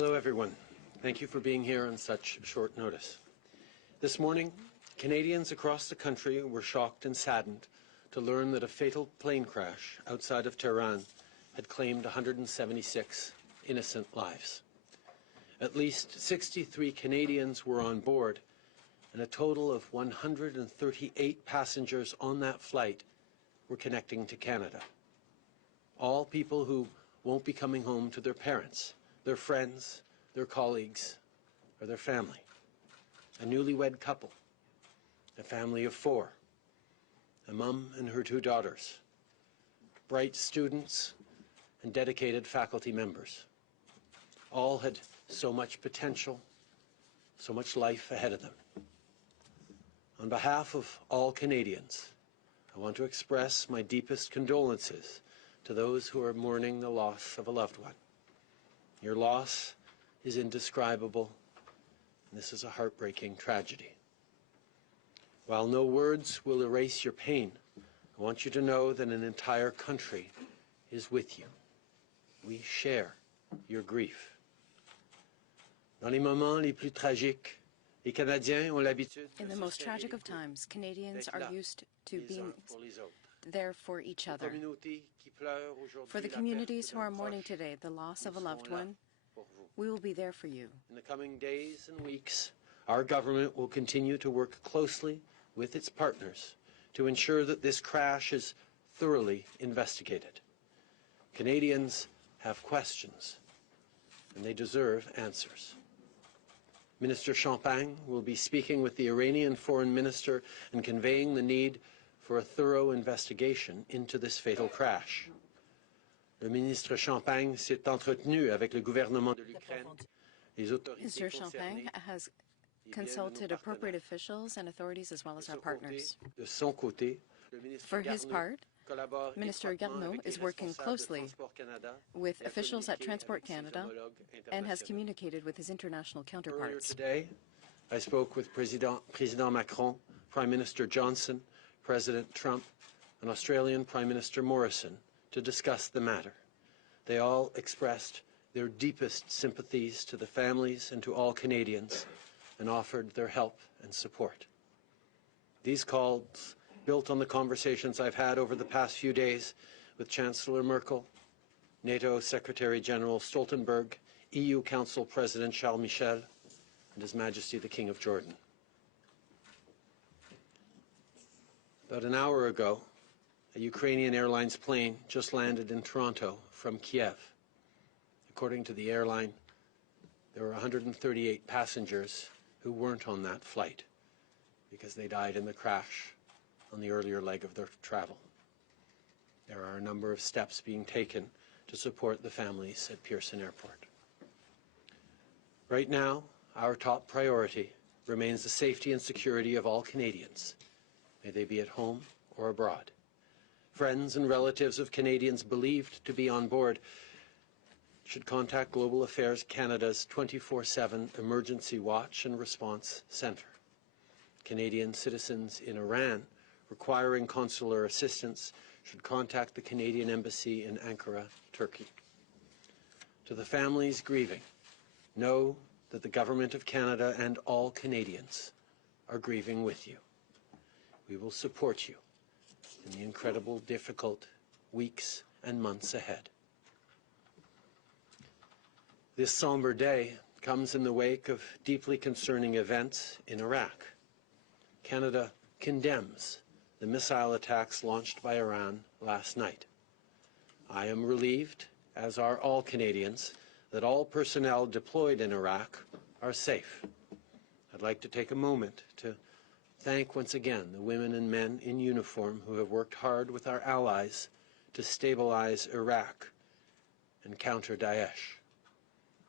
Hello, everyone. Thank you for being here on such short notice. This morning, Canadians across the country were shocked and saddened to learn that a fatal plane crash outside of Tehran had claimed 176 innocent lives. At least 63 Canadians were on board, and a total of 138 passengers on that flight were connecting to Canada. All people who won't be coming home to their parents, their friends, their colleagues, or their family. A newlywed couple, a family of 4, a mum and her 2 daughters, bright students and dedicated faculty members. All had so much potential, so much life ahead of them. On behalf of all Canadians, I want to express my deepest condolences to those who are mourning the loss of a loved one. Your loss is indescribable, and this is a heartbreaking tragedy. While no words will erase your pain, I want you to know that an entire country is with you. We share your grief. Dans les moments les plus tragiques, les Canadiens ont l'habitude in the most tragic of times, Canadians are used to being there for each other. For the communities who are mourning today the loss of a loved one, we will be there for you. In the coming days and weeks, our government will continue to work closely with its partners to ensure that this crash is thoroughly investigated. Canadians have questions, and they deserve answers. Minister Champagne will be speaking with the Iranian Foreign Minister and conveying the need for a thorough investigation into this fatal crash. Le ministre Champagne s'est entretenu avec le gouvernement de l'Ukraine. Mr. Champagne has consulted appropriate officials and authorities as well as our partners. De son côté, For his part, Minister Garneau is working closely with officials at Transport Canada and has communicated with his international counterparts. Today, I spoke with President Macron, Prime Minister Johnson, President Trump, and Australian Prime Minister Morrison to discuss the matter. They all expressed their deepest sympathies to the families and to all Canadians and offered their help and support. These calls built on the conversations I've had over the past few days with Chancellor Merkel, NATO Secretary General Stoltenberg, EU Council President Charles Michel, and His Majesty the King of Jordan. About an hour ago, a Ukrainian Airlines plane just landed in Toronto from Kiev. According to the airline, there were 138 passengers who weren't on that flight because they died in the crash on the earlier leg of their travel. There are a number of steps being taken to support the families at Pearson Airport. Right now, our top priority remains the safety and security of all Canadians, may they be at home or abroad. Friends and relatives of Canadians believed to be on board should contact Global Affairs Canada's 24/7 Emergency Watch and Response Centre. Canadian citizens in Iran requiring consular assistance should contact the Canadian Embassy in Ankara, Turkey. To the families grieving, know that the Government of Canada and all Canadians are grieving with you. We will support you in the incredible, difficult weeks and months ahead. This somber day comes in the wake of deeply concerning events in Iraq. Canada condemns the missile attacks launched by Iran last night. I am relieved, as are all Canadians, that all personnel deployed in Iraq are safe. I'd like to take a moment to thank once again the women and men in uniform who have worked hard with our allies to stabilize Iraq and counter Daesh.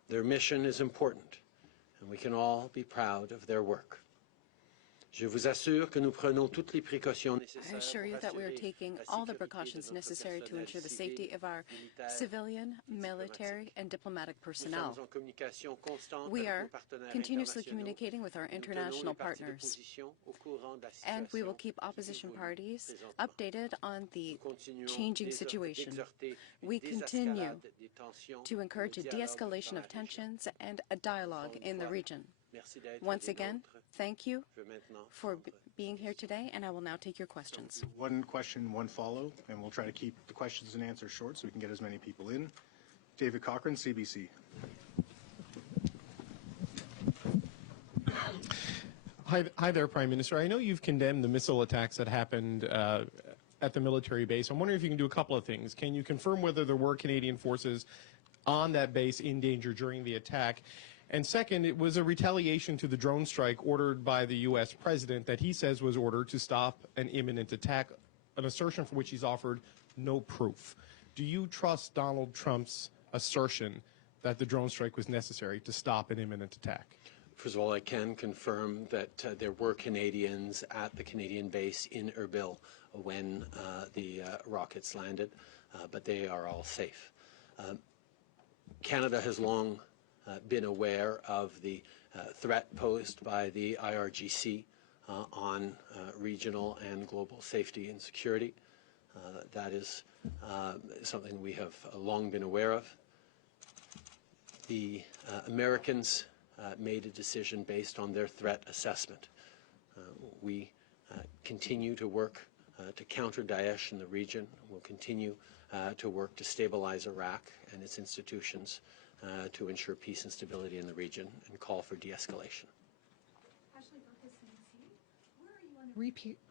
Their mission is important, and we can all be proud of their work. Je vous assure que nous prenons toutes les précautions nécessaires. I assure you that we are taking all the precautions necessary to ensure the safety of our civilian, military, and diplomatic personnel. We are continuously communicating with our international partners, and we will keep opposition parties updated on the changing situation. We continue to encourage a de-escalation of tensions and a dialogue in the region. Once again, thank you for being here today, and I will now take your questions. One question, one follow, and we'll try to keep the questions and answers short so we can get as many people in. David Cochran, CBC. Hi there, Prime Minister. I know you've condemned the missile attacks that happened at the military base. I'm wondering if you can do a couple of things. Can you confirm whether there were Canadian forces on that base in danger during the attack? And second, it was a retaliation to the drone strike ordered by the U.S. president that he says was ordered to stop an imminent attack, an assertion for which he's offered no proof. Do you trust Donald Trump's assertion that the drone strike was necessary to stop an imminent attack? First of all, I can confirm that there were Canadians at the Canadian base in Erbil when the rockets landed, but they are all safe. Canada has long been aware of the threat posed by the IRGC on regional and global safety and security. That is something we have long been aware of. The Americans made a decision based on their threat assessment. We continue to work to counter Daesh in the region. We'll continue to work to stabilize Iraq and its institutions to ensure peace and stability in the region and call for de-escalation.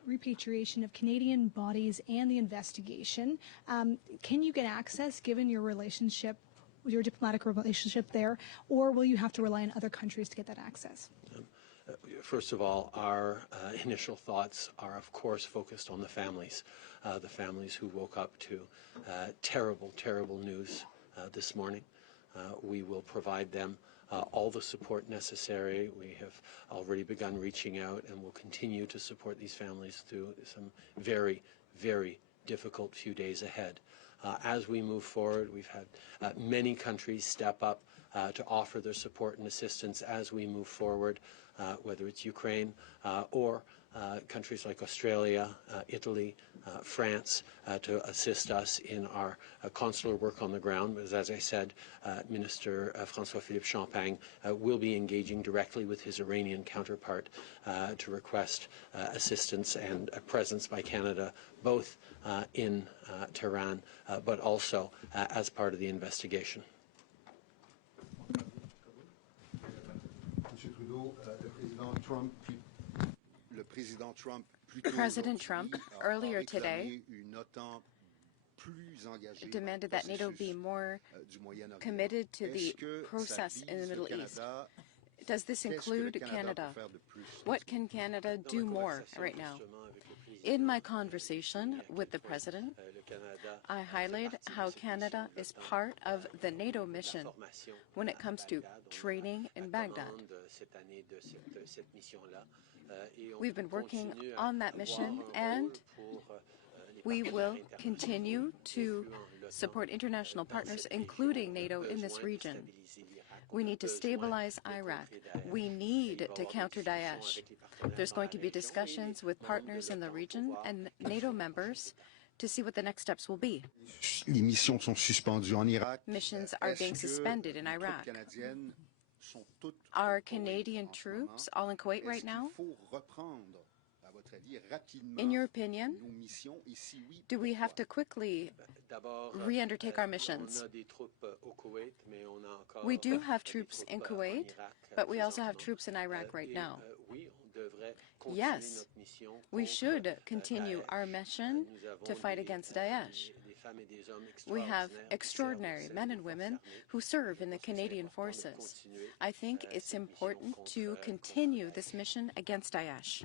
Repatriation of Canadian bodies and the investigation. Can you get access given your relationship, your diplomatic relationship there, or will you have to rely on other countries to get that access? First of all, our initial thoughts are, of course, focused on the families who woke up to terrible, terrible news this morning. We will provide them all the support necessary. We have already begun reaching out and will continue to support these families through some very, very difficult few days ahead. As we move forward, we've had many countries step up to offer their support and assistance as we move forward, whether it's Ukraine or countries like Australia, Italy, France, to assist us in our consular work on the ground. But as I said, Minister François-Philippe Champagne will be engaging directly with his Iranian counterpart to request assistance and a presence by Canada, both in Tehran, but also as part of the investigation. President Trump earlier today demanded that NATO be more committed to the process in the Middle East. Does this include Canada? What can Canada do more right now? In my conversation with the President, I highlighted how Canada is part of the NATO mission when it comes to training in Baghdad. We've been working on that mission, and we will continue to support international partners, including NATO, in this region. We need to stabilize Iraq. We need to counter Daesh. There's going to be discussions with partners in the region and NATO members to see what the next steps will be. Missions are being suspended in Iraq. Are Canadian troops all in Kuwait right now? In your opinion, do we have to quickly re-undertake our missions? We do have troops in Kuwait, but we also have troops in Iraq right now. Yes, we should continue our mission to fight against Daesh. We have extraordinary men and women who serve in the Canadian forces. I think it's important to continue this mission against Daesh.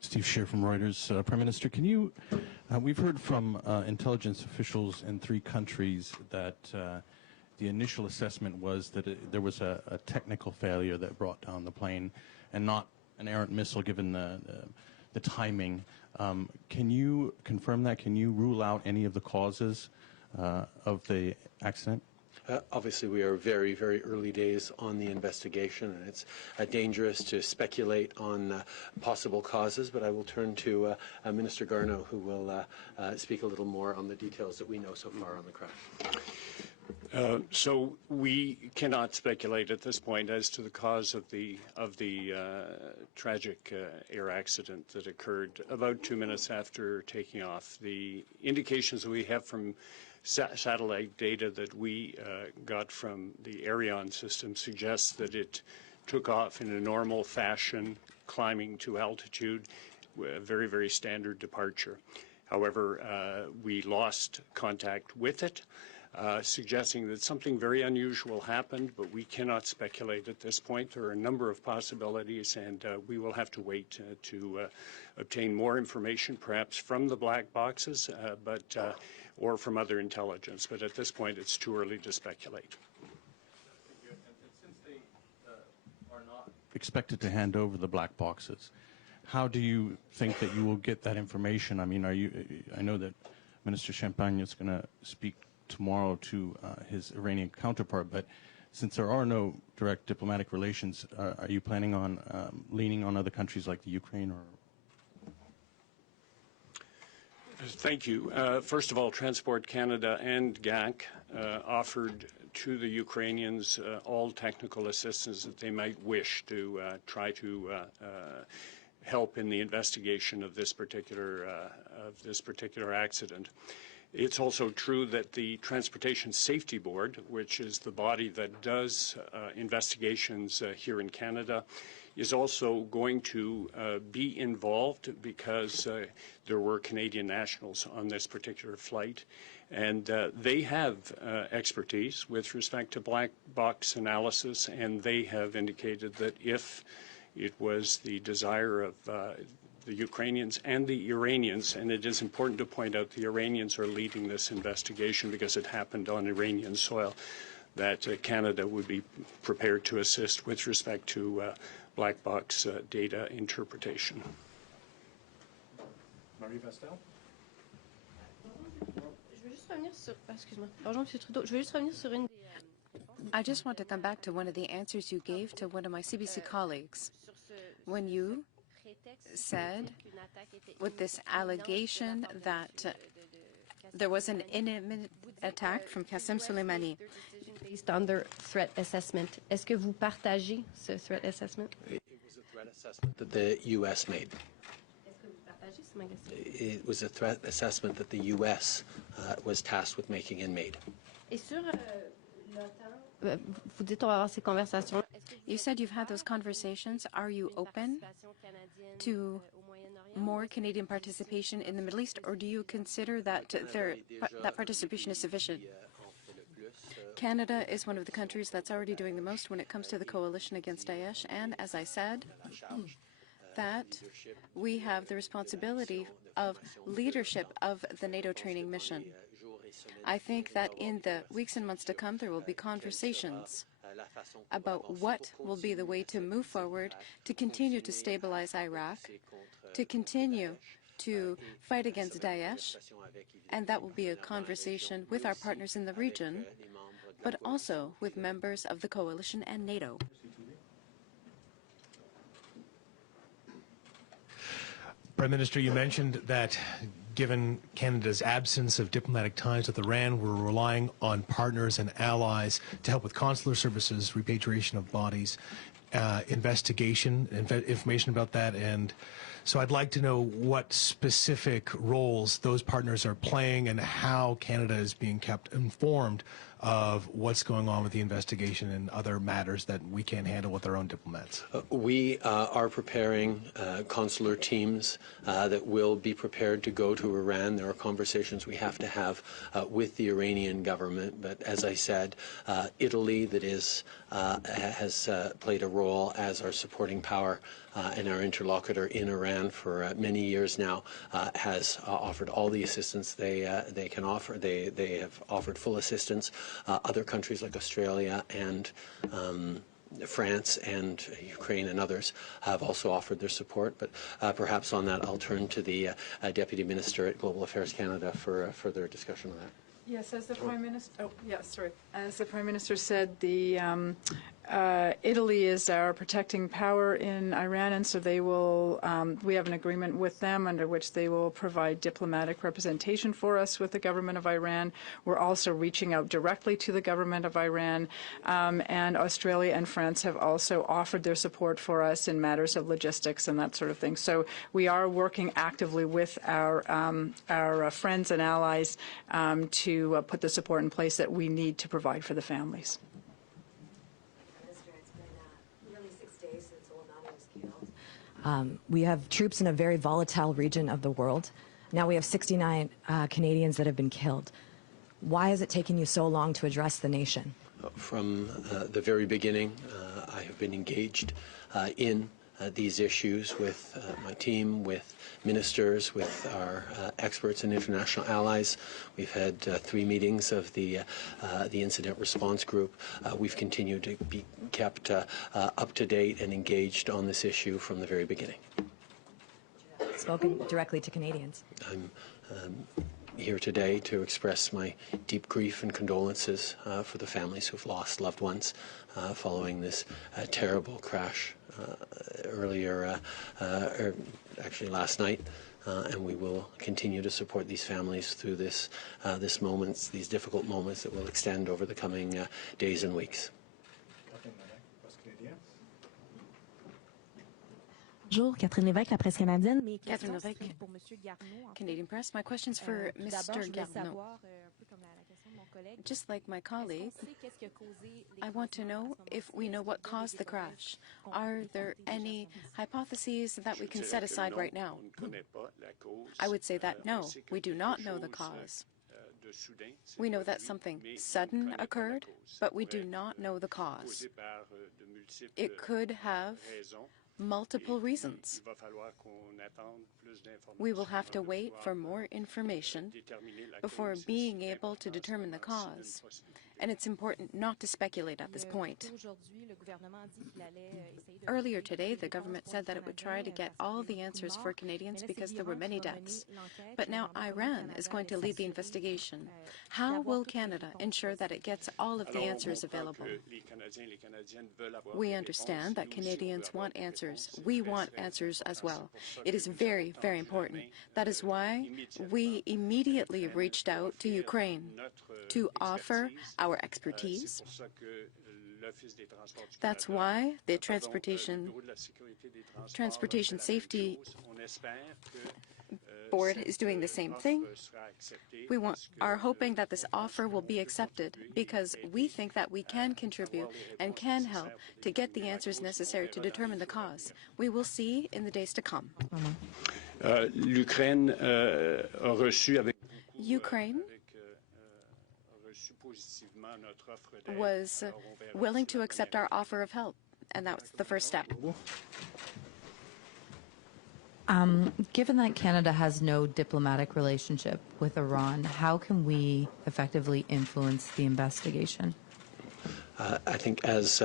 Steve Scheer from Reuters. Prime Minister, can you, we've heard from intelligence officials in 3 countries that the initial assessment was that there was a technical failure that brought down the plane and not an errant missile given the timing. Can you confirm that? Can you rule out any of the causes of the accident? Obviously, we are very, very early days on the investigation, and it's dangerous to speculate on possible causes, but I will turn to Minister Garneau, who will speak a little more on the details that we know so far on the crash. So we cannot speculate at this point as to the cause of the tragic air accident that occurred about 2 minutes after taking off. The indications that we have from satellite data that we got from the Ariane system suggests that it took off in a normal fashion, climbing to altitude, a very, very standard departure. However, we lost contact with it, suggesting that something very unusual happened, but we cannot speculate at this point. There are a number of possibilities, and we will have to wait to obtain more information, perhaps from the black boxes, or from other intelligence. But at this point, it's too early to speculate. Since they are not expected to hand over the black boxes, how do you think that you will get that information? I mean, I know that Minister Champagne is going to speak tomorrow to his Iranian counterpart, but since there are no direct diplomatic relations, are you planning on leaning on other countries like the Ukraine or? Thank you. First of all, Transport Canada and GAC offered to the Ukrainians all technical assistance that they might wish to try to help in the investigation of this particular accident. It's also true that the Transportation Safety Board, which is the body that does investigations here in Canada, is also going to be involved because there were Canadian nationals on this particular flight. And they have expertise with respect to black box analysis, and they have indicated that if it was the desire of the Ukrainians and the Iranians, and it is important to point out the Iranians are leading this investigation because it happened on Iranian soil, that Canada would be prepared to assist with respect to black box data interpretation. Marie Vestel? I just want to come back to one of the answers you gave to one of my CBC colleagues. When you said, with this allegation that there was an imminent attack from Qasem Soleimani. Based on their threat assessment. Est-ce que vous partagez ce threat assessment? It was a threat assessment that the U.S. made. It was a threat assessment that the U.S. Was tasked with making and made. Et sur l'OTAN, vous dites on va avoir ces conversations. You said you've had those conversations. Are you open to more Canadian participation in the Middle East, or do you consider that that participation is sufficient? Canada is one of the countries that's already doing the most when it comes to the coalition against Daesh, and as I said, that we have the responsibility of leadership of the NATO training mission. I think that in the weeks and months to come, there will be conversations about what will be the way to move forward, to continue to stabilize Iraq, to continue to fight against Daesh, and that will be a conversation with our partners in the region, but also with members of the coalition and NATO. Prime Minister, you mentioned that given Canada's absence of diplomatic ties with Iran, we're relying on partners and allies to help with consular services, repatriation of bodies, investigation, information about that. And so I'd like to know what specific roles those partners are playing and how Canada is being kept informed of what's going on with the investigation and other matters that we can't handle with our own diplomats. We are preparing consular teams that will be prepared to go to Iran. There are conversations we have to have with the Iranian government, but as I said, Italy has played a role as our supporting power and our interlocutor in Iran for many years now, has offered all the assistance they can offer. They have offered full assistance other countries like Australia and France and Ukraine and others have also offered their support. But perhaps on that, I'll turn to the Deputy Minister at Global Affairs Canada for further discussion on that. Yes, as the Prime Minister. Oh, yeah, sorry. As the Prime Minister said, the Italy is our protecting power in Iran, and so they will. We have an agreement with them under which they will provide diplomatic representation for us with the government of Iran. We're also reaching out directly to the government of Iran, and Australia and France have also offered their support for us in matters of logistics and that sort of thing. So we are working actively with our friends and allies to put the support in place that we need to provide for the families. Minister, it's been nearly 6 days since Olamani was killed. We have troops in a very volatile region of the world. Now we have 69 Canadians that have been killed. Why has it taken you so long to address the nation? From the very beginning, I have been engaged in these issues with my team, with ministers, with our experts and international allies. We've had 3 meetings of the incident response group. We've continued to be kept up to date and engaged on this issue from the very beginning. Spoken directly to Canadians. I'm here today to express my deep grief and condolences for the families who've lost loved ones following this terrible crash earlier, actually last night, and we will continue to support these families through these difficult moments that will extend over the coming days and weeks. Bonjour, Catherine Lévesque, la presse canadienne. Catherine Lévesque, Canadian Press. My question's for Mr. Garneau. Just like my colleague, I want to know if we know what caused the crash. Are there any hypotheses that we can set aside right now? I would say that no, we do not know the cause. We know that something sudden occurred, but we do not know the cause. It could have multiple reasons. We will have to wait for more information before being able to determine the cause. And it's important not to speculate at this point. Earlier today, the government said that it would try to get all the answers for Canadians because there were many deaths. But now Iran is going to lead the investigation. How will Canada ensure that it gets all of the answers available? We understand that Canadians want answers. We want answers as well. It is very, very important. That is why we immediately reached out to Ukraine to offer our expertise. That's why the Transportation Safety Board is doing the same thing. We are hoping that this offer will be accepted because we think that we can contribute and can help to get the answers necessary to determine the cause. We will see in the days to come. Ukraine was willing to accept our offer of help, and that was the first step. Given that Canada has no diplomatic relationship with Iran, how can we effectively influence the investigation? I think, as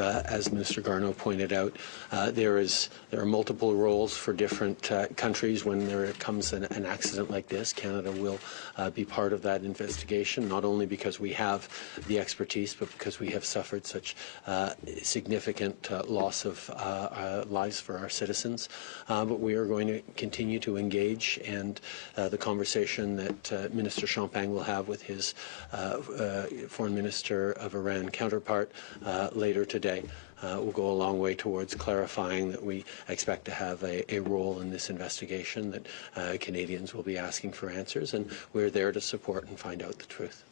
Minister Garneau pointed out, there are multiple roles for different countries when there comes an accident like this. Canada will be part of that investigation, not only because we have the expertise, but because we have suffered such significant loss of lives for our citizens. But we are going to continue to engage, and the conversation that Minister Champagne will have with his Foreign Minister of Iran counterpart later today will go a long way towards clarifying that we expect to have a role in this investigation, that Canadians will be asking for answers, and we're there to support and find out the truth.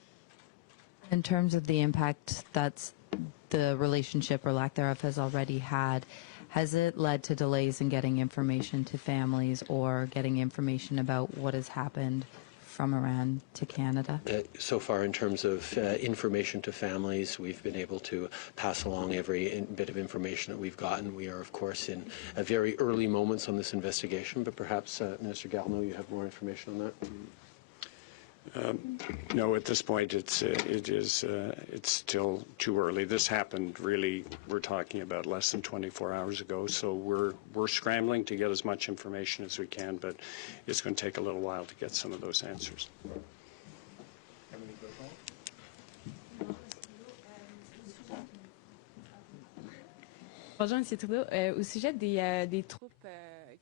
In terms of the impact that the relationship or lack thereof has already had, has it led to delays in getting information to families or getting information about what has happened from Iran to Canada? So far, in terms of information to families, we've been able to pass along every bit of information that we've gotten. We are, of course, in very early moments on this investigation, but perhaps, Minister Garneau, you have more information on that? No, at this point, it's still too early. This happened really, we're talking about less than 24 hours ago, so we're scrambling to get as much information as we can, but it's going to take a little while to get some of those answers. Bonjour, Monsieur Trudeau. Au sujet des troupes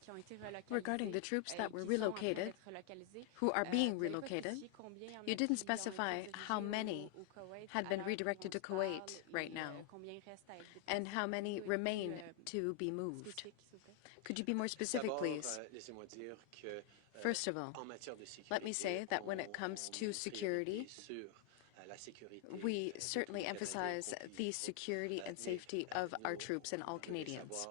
qui ont été relocalisées, regarding the troops that were relocated, who are being relocated, you didn't specify how many had been redirected to Kuwait right now, and how many remain to be moved. Could you be more specific, please? First of all, let me say that when it comes to security, we certainly emphasize the security and safety of our troops and all Canadians.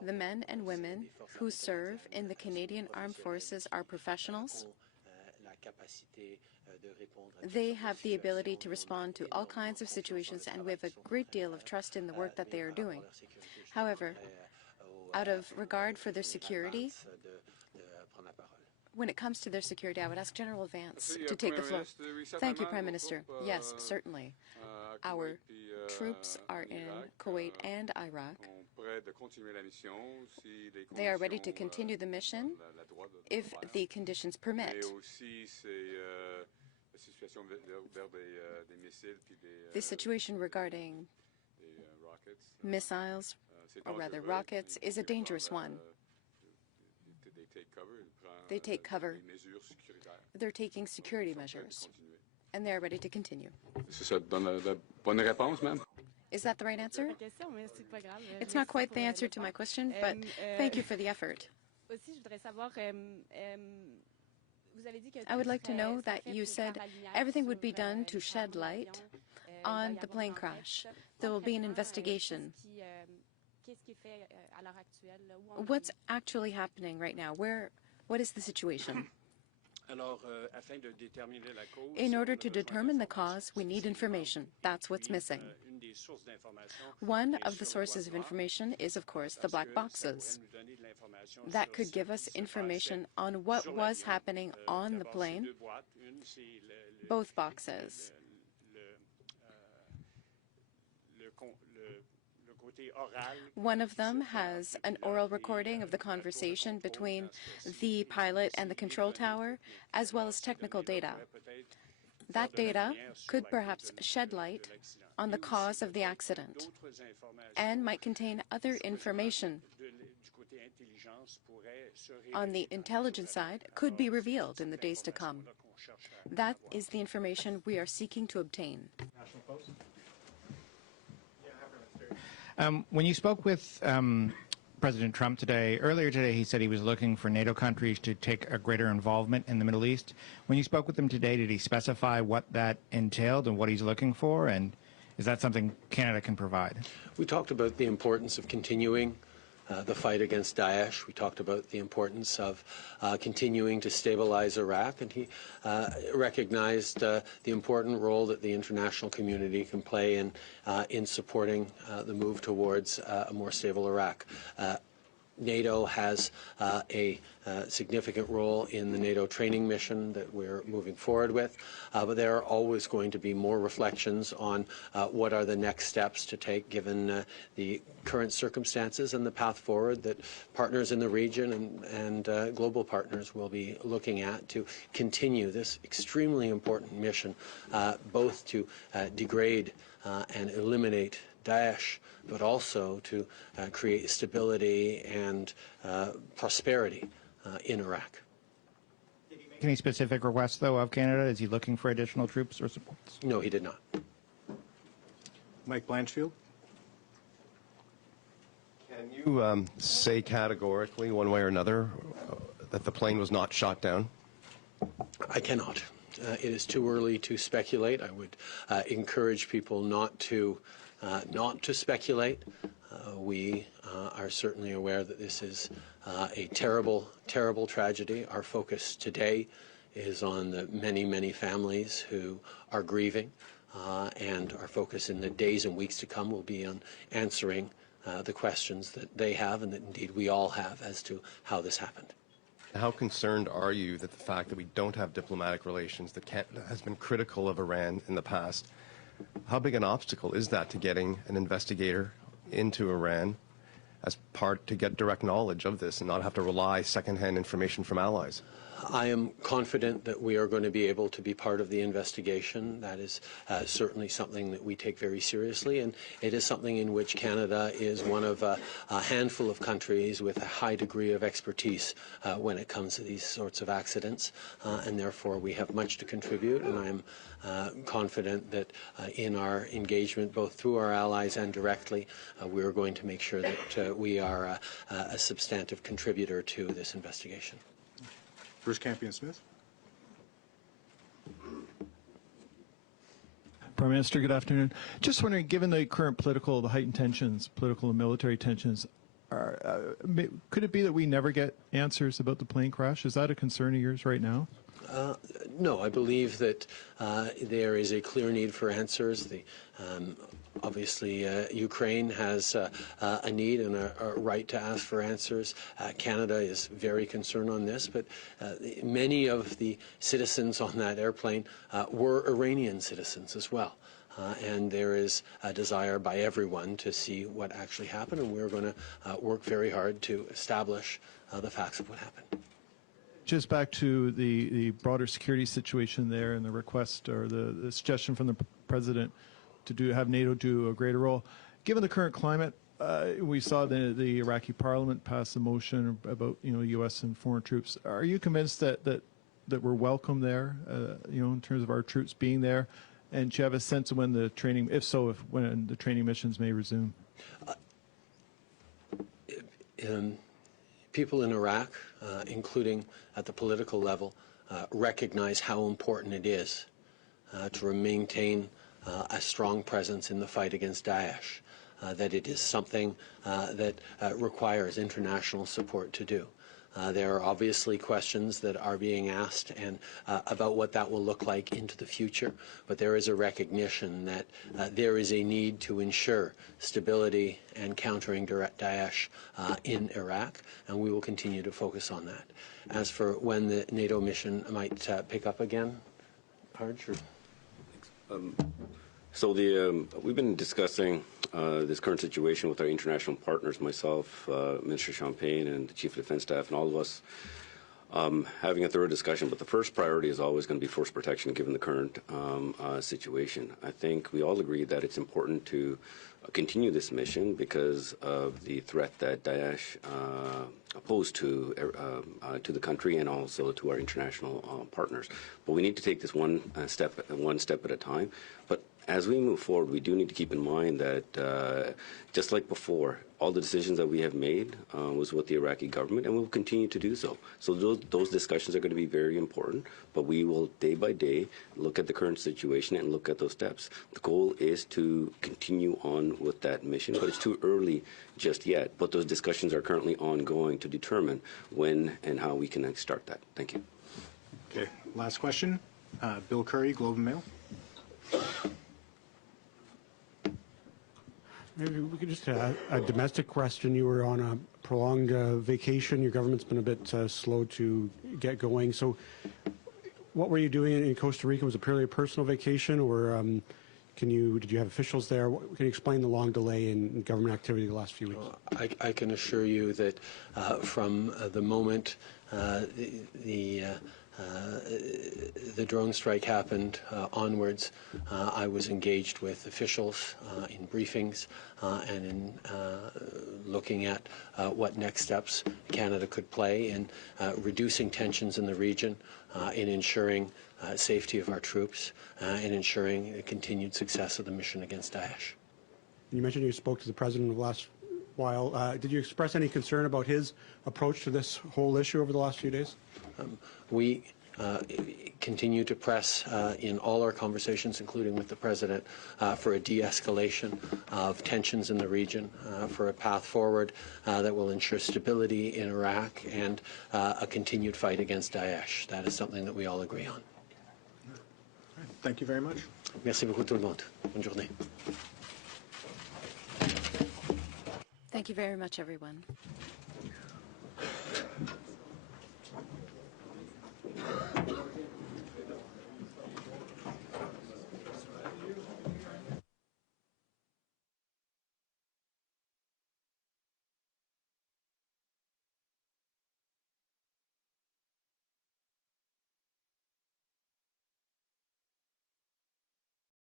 The men and women who serve in the Canadian Armed Forces are professionals. They have the ability to respond to all kinds of situations, and we have a great deal of trust in the work that they are doing. However, out of regard for their security, when it comes to their security, I would ask General Vance to take the floor. Thank you, Prime Minister. Yes, certainly. Our troops are in Kuwait and Iraq. They are ready to continue the mission if the conditions permit. The situation regarding missiles, or rather rockets, is a dangerous one. They take cover. They're taking security measures, and they're ready to continue. Is that the right answer? It's not quite the answer to my question, but thank you for the effort. I would like to know that you said everything would be done to shed light on the plane crash. There will be an investigation. What's actually happening right now? What is the situation? In order to determine the cause, we need information. That's what's missing. One of the sources of information is, of course, the black boxes. That could give us information on what was happening on the plane, both boxes. One of them has an oral recording of the conversation between the pilot and the control tower, as well as technical data. That data could perhaps shed light on the cause of the accident and might contain other information on the intelligence side could be revealed in the days to come. That is the information we are seeking to obtain. When you spoke with President Trump earlier today, he said he was looking for NATO countries to take a greater involvement in the Middle East. When you spoke with him today, did he specify what that entailed and what he's looking for? And is that something Canada can provide? We talked about the importance of continuing the fight against Daesh. We talked about the importance of continuing to stabilize Iraq, and he recognized the important role that the international community can play in supporting the move towards a more stable Iraq. NATO has a significant role in the NATO training mission that we're moving forward with, but there are always going to be more reflections on what are the next steps to take given the current circumstances and the path forward that partners in the region and global partners will be looking at to continue this extremely important mission, both to degrade and eliminate Daesh, but also to create stability and prosperity in Iraq. Did he make any specific requests, though, of Canada? Is he looking for additional troops or supports? No, he did not. Mike Blanchfield. Can you say categorically, one way or another, that the plane was not shot down? I cannot. It is too early to speculate. I would encourage people not to speculate. We are certainly aware that this is a terrible, terrible tragedy. Our focus today is on the many, many families who are grieving, and our focus in the days and weeks to come will be on answering the questions that they have and that indeed we all have as to how this happened. How concerned are you that the fact that we don't have diplomatic relations, that Canada has been critical of Iran in the past, how big an obstacle is that to getting an investigator into Iran as part to get direct knowledge of this and not have to rely secondhand information from allies? I am confident that we are going to be able to be part of the investigation. That is certainly something that we take very seriously, and it is something in which Canada is one of a handful of countries with a high degree of expertise when it comes to these sorts of accidents, and therefore we have much to contribute, and I am confident that in our engagement, both through our allies and directly, we are going to make sure that we are a substantive contributor to this investigation. Bruce Campion-Smith. Prime Minister, good afternoon. Just wondering, given the current the heightened tensions, political and military tensions, could it be that we never get answers about the plane crash? Is that a concern of yours right now? No, I believe that there is a clear need for answers. Obviously, Ukraine has a need and a right to ask for answers. Canada is very concerned on this, but many of the citizens on that airplane were Iranian citizens as well. And there is a desire by everyone to see what actually happened, and we're going to work very hard to establish the facts of what happened. Just back to the broader security situation there and the request or the suggestion from the President to have NATO do a greater role. Given the current climate, we saw the Iraqi Parliament pass a motion about U.S. and foreign troops. Are you convinced that we're welcome there, in terms of our troops being there? And do you have a sense of when the training, when the training missions may resume? People in Iraq, including at the political level, recognize how important it is to maintain a strong presence in the fight against Daesh, that it is something that requires international support to do. There are obviously questions that are being asked and about what that will look like into the future, but there is a recognition that there is a need to ensure stability and countering Daesh in Iraq, and we will continue to focus on that. As for when the NATO mission might pick up again, Harj? So we've been discussing this current situation with our international partners, myself, Minister Champagne, and the Chief of Defense Staff, and all of us having a thorough discussion. But the first priority is always going to be force protection, given the current situation. I think we all agree that it's important to continue this mission because of the threat that Daesh pose to the country and also to our international partners. But we need to take this one step at a time. But as we move forward, we do need to keep in mind that just like before, all the decisions that we have made was with the Iraqi government, and we'll continue to do so. So those discussions are going to be very important, but we will day by day look at the current situation and look at those steps. The goal is to continue on with that mission, but it's too early just yet. But those discussions are currently ongoing to determine when and how we can start that. Thank you. Okay, last question. Bill Curry, Globe and Mail. Maybe we could just a domestic question. You were on a prolonged vacation. Your government's been a bit slow to get going. So what were you doing in Costa Rica? Was it purely a personal vacation, or did you have officials there? Can you explain the long delay in government activity the last few weeks? I can assure you that from the moment the drone strike happened onwards, I was engaged with officials in briefings and in looking at what next steps Canada could play in reducing tensions in the region, in ensuring safety of our troops, and ensuring the continued success of the mission against Daesh. You mentioned you spoke to the President the last while. Did you express any concern about his approach to this whole issue over the last few days? We continue to press in all our conversations, including with the President, for a de-escalation of tensions in the region, for a path forward that will ensure stability in Iraq and a continued fight against Daesh. That is something that we all agree on. Thank you very much. Merci beaucoup tout le monde. Bonne journée. Thank you very much, everyone.